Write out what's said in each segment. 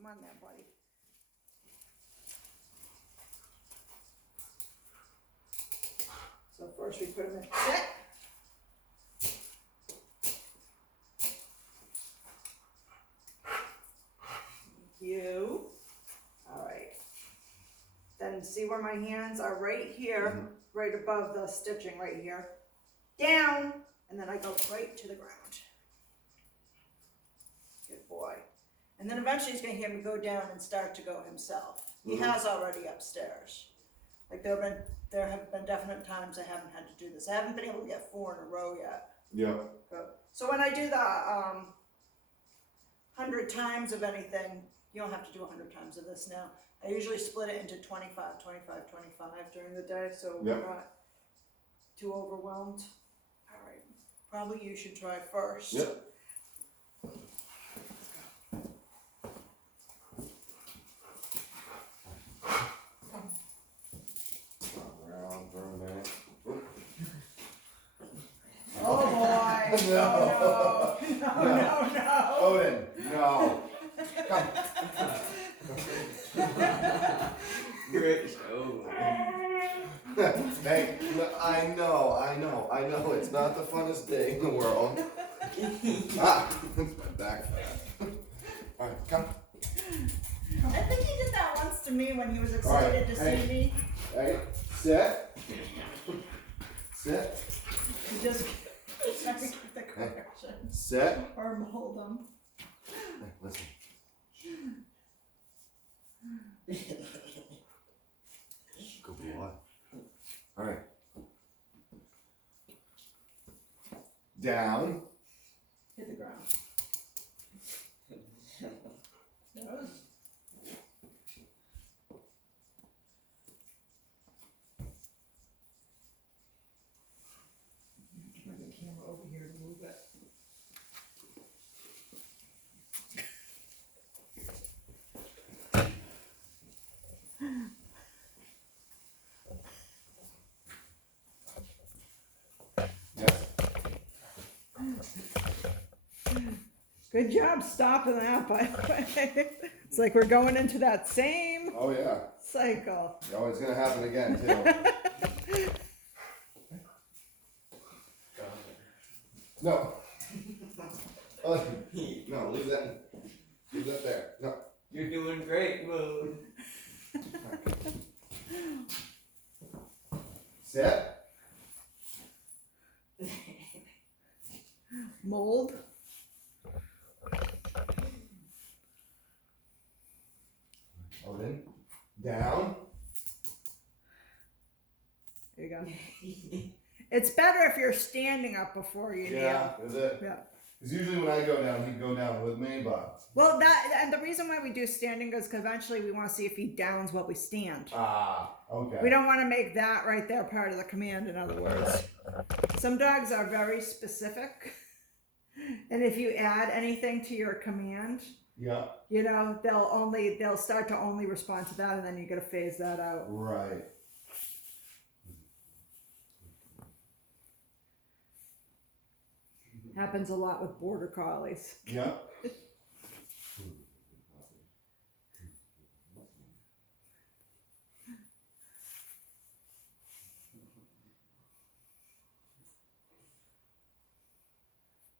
Come on there, buddy. So first we put him in sit. You. All right. Then see where my hands are right here, right above the stitching right here. Down, and then I go right to the ground. Good boy. And then eventually he's gonna hear me go down and start to go himself. He has already upstairs. Like there have been definite times I haven't had to do this. I haven't been able to get 4 in a row yet. Yeah. So when I do the 100 times of anything, you don't have to do 100 times of this now. I usually split it into 25, 25, 25 during the day, so we're not too overwhelmed. All right, probably you should try first. Yep. Oh boy! No. No. Oden, no. Come. Great show. Hey, I know. It's not the funnest day in the world. It's my back fat. All right, come. I think he did that once to me when he was excited to see me. Hey, sit. Sit. He just tried to get the correction. Sit. Or hold him. Hey, listen. Good boy. All right. Down. Hit the ground. Nose. Bring the camera over here to move it. Good job stopping that, by the way. It's like we're going into that same Oh yeah. cycle. Oh, it's gonna happen again too. No. Oh, no, leave that. Leave that there. No. You're doing great, Moon. Sit. Mold. Oden. Down. There you go. It's better if you're standing up before you Yeah, is it? Yeah. Because usually when I go down, he'd go down with me, but. Well, that and the reason why we do standing is because eventually we want to see if he downs what we stand. Ah, okay. We don't want to make that right there part of the command, in other words. Some dogs are very specific. And if you add anything to your command, Yeah. you know, they'll start to only respond to that, and then you got to phase that out. Right. Happens a lot with border collies. Yeah.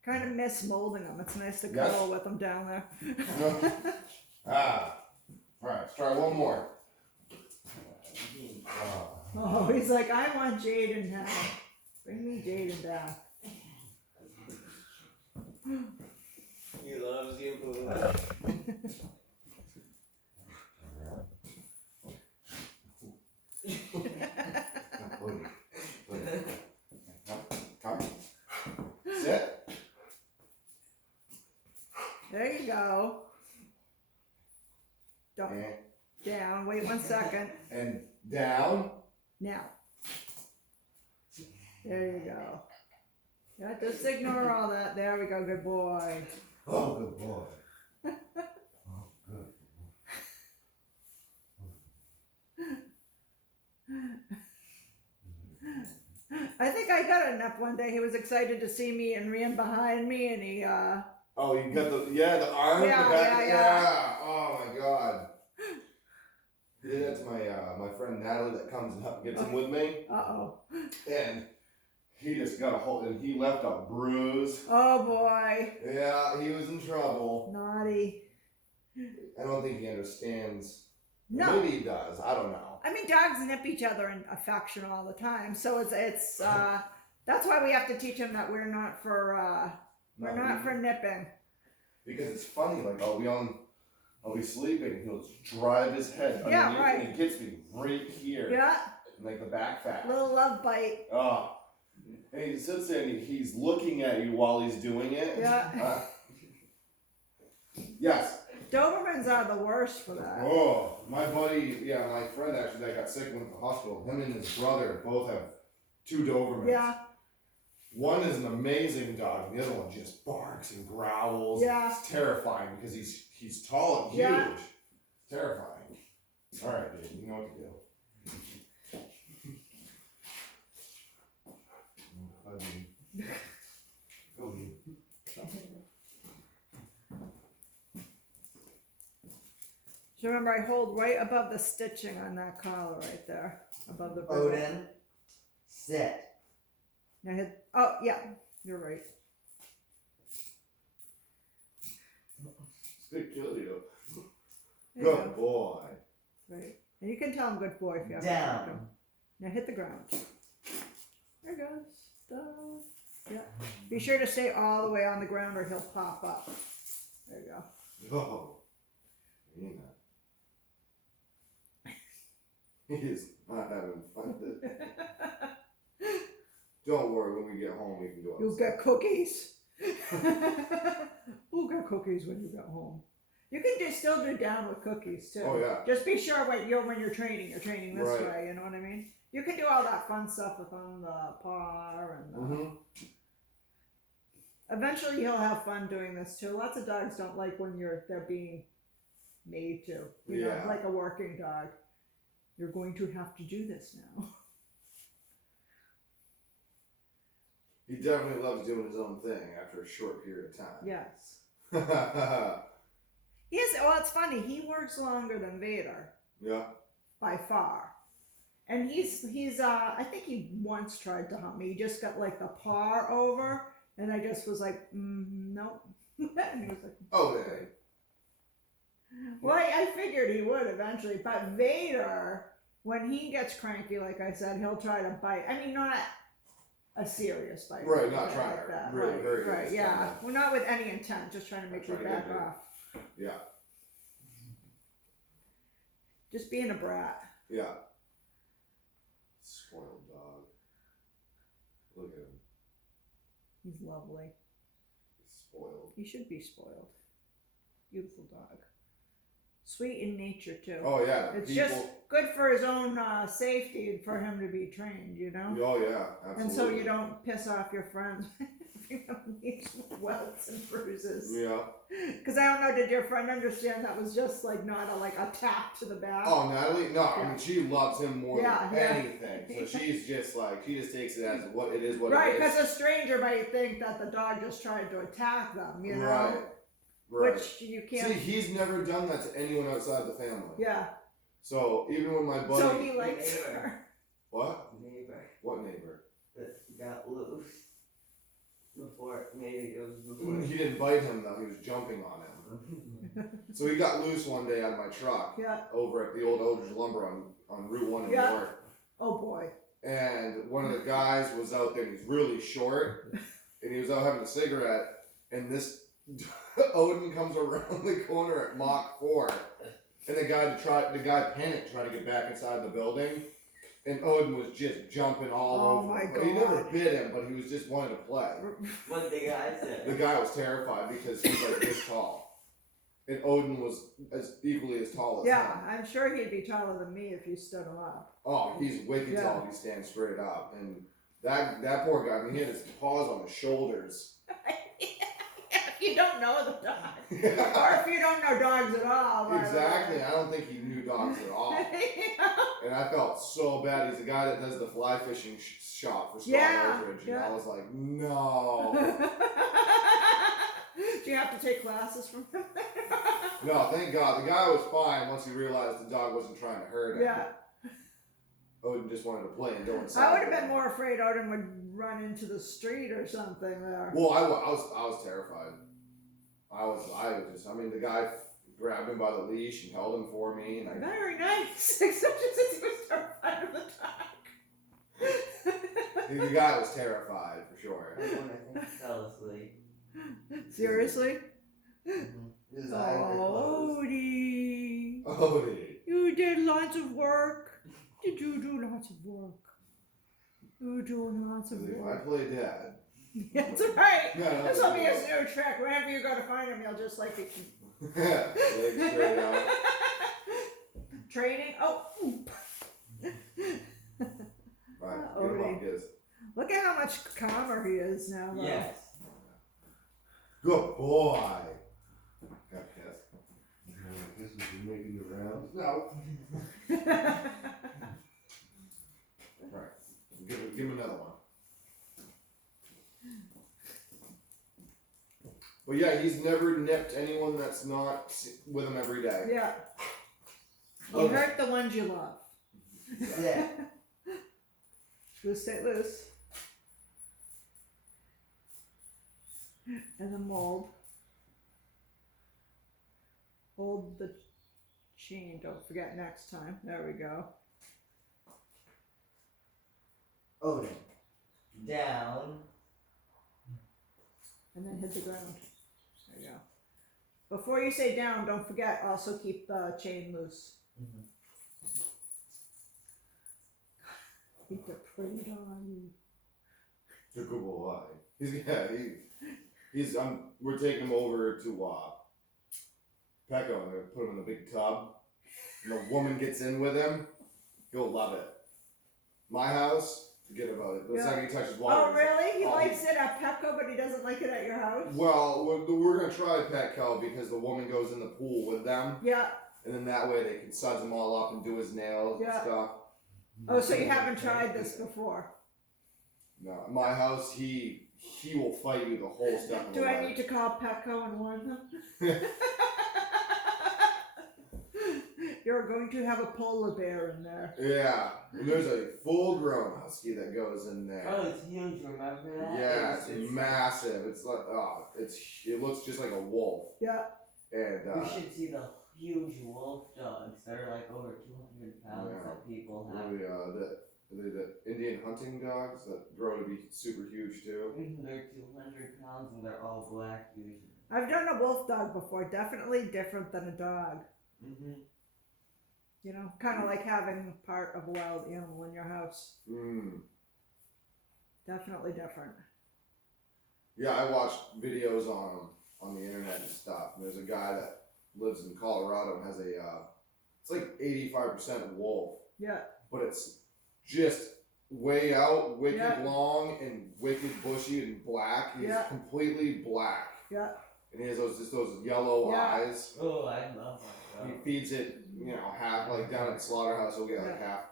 Kind of miss molding them. It's nice to Yes. cuddle with them down there. Ah. All right, let's try one more. Ah. Oh, he's like, I want Jaden now. Bring me Jaden back. He loves you, Moon. Come. Sit. There you go. Don't And, down. Wait 1 second. and down. Now. There you go. Yeah, just ignore all that. There we go. Good boy. Oh, good boy. Oh, good. I think I got enough one day. He was excited to see me and ran behind me, and he Oh, you got the arm, Yeah, the back, yeah. Oh my Natalie that comes and gets him with me, Uh-oh. and he just got a hold, and he left a bruise. Oh boy. Yeah, he was in trouble. Naughty. I don't think he understands. No. Maybe he does. I don't know. I mean, dogs nip each other in affection all the time, so it's that's why we have to teach him that we're not for nipping. Because it's funny, like I'll be sleeping, and he'll just drive his head Yeah, underneath, right. and he gets me right here, Yeah. like the back fat. Little love bite. Oh, and he sits there and he's looking at you while he's doing it. Yeah. Yes. Dobermans are the worst for that. Oh, my buddy, my friend actually that got sick went to the hospital. Him and his brother both have 2 Dobermans. Yeah. One is an amazing dog, and the other one just barks and growls. Yeah. It's terrifying because he's tall and huge. Yeah. It's terrifying. All right, dude, you know what to do. Go you. So remember, I hold right above the stitching on that collar right there, above the bristle. Oden, sit. Now hit. Oh yeah, you're right. Stick kill you. There you Good boy. Right. And you can tell him good boy if you have to. Down. Now hit the ground. There it goes. Down. Yeah. Be sure to stay all the way on the ground or he'll pop up. There you go. Oh. Yeah. He is not having fun. Don't worry, when we get home, we can go outside. You'll get cookies. We'll get cookies when you get home. You can just still do down with cookies too. Oh yeah. Just be sure when you're training this Right. way. You know what I mean? You can do all that fun stuff with on the paw and. Mm-hmm. Eventually, he'll have fun doing this too. Lots of dogs don't like when they're being made to. You know, Yeah. like a working dog. You're going to have to do this now. He definitely loves doing his own thing after a short period of time. Yes. Yeah. Well, it's funny. He works longer than Vader by far, and he's I think he once tried to hump me. He just got like the paw over, and I just was like, nope. And he was like, Oh yeah. okay. Well, I figured he would eventually, but Vader, when he gets cranky, like I said, he'll try to bite. I mean, not a serious bite. Right, not like trying to that. really Right, hurt you, right, just yeah. trying Well, not with any intent, just trying to make you Trying to back get you. off. Yeah. Just being a brat. Yeah. Spoiled dog. Look at him. He's lovely. He's spoiled. He should be spoiled. Beautiful dog. Sweet in nature, too. Oh yeah. It's people- just good for his own safety and for him to be trained, you know? Oh yeah. Absolutely. And so you don't piss off your friends if you have these welts and bruises. Yeah. Because I don't know, did your friend understand that was just like not a tap to the back? Oh, Natalie? No, I Yeah. mean she loves him more Yeah, than yeah. anything. So she's just like she just takes it as what it is. What Right, it is. because a stranger might think that the dog just tried to attack them, you know? Right. Right. Which you can't. See, he's never done that to anyone outside the family. Yeah. So even when my buddy. So he likes her. What? Neighbor What neighbor? that got loose before, maybe it was before. He didn't bite him though. He was jumping on him. So he got loose one day out of my truck Yeah. over at the old Oden Lumber on Route 1 in Yeah. New York. Oh boy. And one of the guys was out there. And he's really short, and he was out having a cigarette. And this Oden comes around the corner at Mach 4, and the guy panicked, trying to get back inside the building, and Oden was just jumping all Oh over my him. He never God. bit him, but he was just wanting to play. What the guy The said. guy was terrified because he's like this tall, and Oden was as equally as tall as Yeah, him. I'm sure he'd be taller than me if you stood him up. Oh, he's wicked Yeah. tall. He stands straight up, and that poor guy. I mean, he had his paws on his shoulders. If you don't know the dog. Or if you don't know dogs at all. by the way. Exactly. I don't think he knew dogs at all. And I felt so bad. He's the guy that does the fly fishing shop for Scott Yeah, Aldridge. And yeah. I was like, no. Do you have to take classes from him? No, thank God. The guy was fine once he realized the dog wasn't trying to hurt him. Yeah. Odin just wanted to play and go I inside. would have been more afraid Oden would run into the street or something there. Well, I was terrified. I mean, the guy grabbed him by the leash and held him for me, and I. Very nice, except since he was terrified of the dark. The guy was terrified for sure. I think he fell asleep. Seriously? His eyes were closed. Odie, Odin. you did lots of work. Did you do lots of work? You do lots of I work. play dad. That's right. Yeah, This will be his new trick. Whenever you go to find him, you'll just like it. Legs straight out. Training. Oh. Right, Oh, get him Odie. up, yes. Look at how much calmer he is now. Though. Yes. Good boy. Got pissed. This is making the rounds. No. Right. Give him another one. But yeah, he's never nipped anyone that's not with him every day. Yeah. You Okay. hurt the ones you love. Yeah. Loose, stay loose. And the mold. Hold the chain. Don't forget next time. There we go. Odin. Down. And then hit the ground. There you go. Before you say down, don't forget also keep the chain loose. Mhm. Keep it pretty on. It's a good boy. He's we're taking him over to Pecco and we put him in a big tub. And the woman gets in with him, he'll love it. My house, forget about it. The Yeah. second he touches water. Oh really? He Oh, likes it at Petco, but he doesn't like it at your house? Well, we're gonna try Petco because the woman goes in the pool with them, Yeah. and then that way they can suds him all up and do his nails Yeah. and stuff. Oh, so you haven't tried this before? No, my house, he will fight you the whole step of the Do way. I need to call Petco and warn them? You're going to have a polar bear in there. Yeah, and there's a full-grown husky that goes in there. Oh, it's huge. Remember that? Yeah, it's massive. It's like it looks just like a wolf. Yeah. And You should see the huge wolf dogs. They're like over 200 pounds Yeah. that people have. the Indian hunting dogs that grow to be super huge too. They're 200 pounds and they're all black usually. I've done a wolf dog before. Definitely different than a dog. Mm-hmm. You know, kind of like having part of a wild animal in your house. Mm. Definitely different. Yeah, I watched videos on the internet and stuff. And there's a guy that lives in Colorado and has it's like 85% wolf, Yeah. but it's just way out, wicked Yeah. long and wicked bushy and black. He's Yeah. completely black. Yeah. And he has those yellow Yeah. eyes. Oh, I love He that. feeds it, half, like down at the slaughterhouse, he'll get like half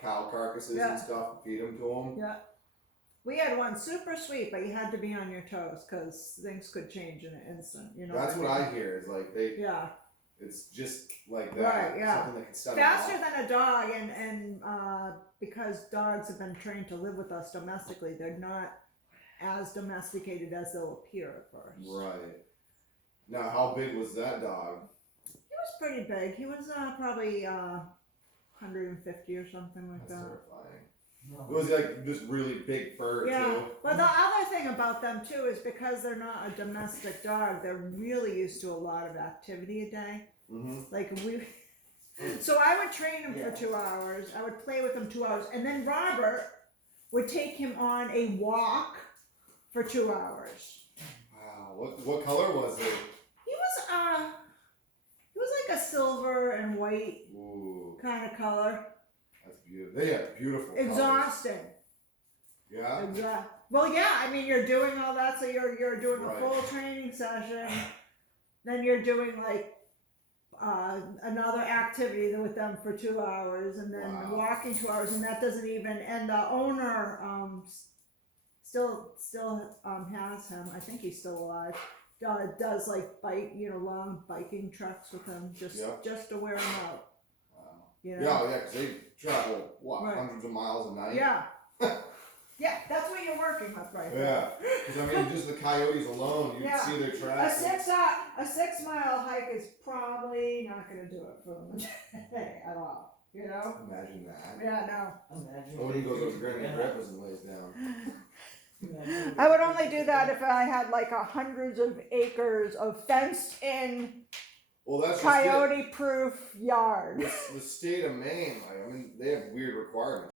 cow carcasses Yeah. and stuff and feed them to him. Yeah. We had one super sweet, but you had to be on your toes because things could change in an instant. You know. That's what I hear is like Yeah. it's just like that. Right, yeah. Something that can set Faster them off. than a dog, and because dogs have been trained to live with us domestically, they're not as domesticated as they'll appear at first. Right. Now, how big was that dog? He was pretty big. He was probably 150 or something like That's that. terrifying. It was like this really big fur Yeah. too. But the other thing about them too is because they're not a domestic dog, they're really used to a lot of activity a day. Mm-hmm. Like we. So I would train him Yeah. for 2 hours. I would play with him 2 hours, and then Robert would take him on a walk for 2 hours. Wow. What color was it? He was like a silver and white Ooh, kind of color. that's beautiful. They have beautiful colors. Exhausting. Yeah. Well, yeah. I mean, you're doing all that, so you're doing Right. a full training session. Then you're doing like another activity with them for 2 hours, and then Wow. walking 2 hours, and that doesn't even. And the owner still has him. I think he's still alive. Does like long biking treks with him just Yeah. just to wear him out. Wow. you know? Yeah, because they travel, what, Right. hundreds of miles a night? Yeah. Yeah, that's what you're working with right there. Yeah, because I mean, just the coyotes alone, you Yeah. can see their A tracks. 6 mile hike is probably not gonna do it for them at all, you know? Imagine that. Yeah, no. Imagine. Odin goes over Granny Grandpa's and lays down. Imagine. I would only do that if I had like hundreds of acres of fenced in Well, that's just coyote proof yard. it. The state of Maine, like, I mean, they have weird requirements.